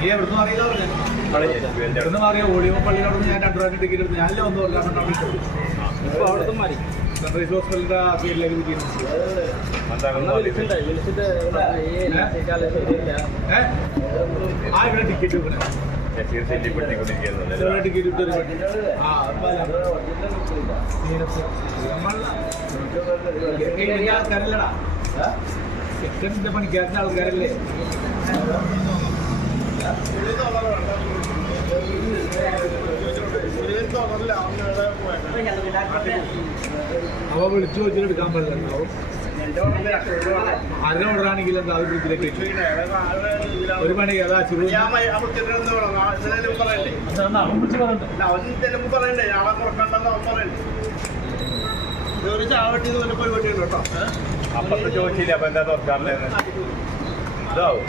നീ എവിടുന്ന് അറിയില്ല എവിടുന്ന് മാറിയ ഓടിയോ പള്ളിയോട് ഞാൻ 2 രൂപ ടിക്കറ്റ് എടുത്ത് ഞാനല്ലേ ഒന്നും ഓർക്കാൻ ഇപ്പോൾ അവിടുത്തെ മാറി സൺറൈസ് ഹോസ്പിറ്റലിന്റെ സീറ്റിലേക്ക് ഇവിടെ ടിക്കറ്റ് വെക്കണേ ടിക്കറ്റ് ആൾക്കാരല്ലടാ സെക്കൻഡിന്റെ പണിക്കാരൻ്റെ ആൾക്കാരല്ലേ അവ വിളിച്ചു വെച്ചിട്ട് എടുക്കാൻ പറ്റില്ല അര ഓർഡറാണെങ്കിൽ എന്താ ഇതിലേക്ക് ഒരു പണി അതാ അപ്പത്തെ ചോദിച്ചില്ല അപ്പൊ എന്താ തുറക്കാറില്ലെന്ന് ഇതാവും.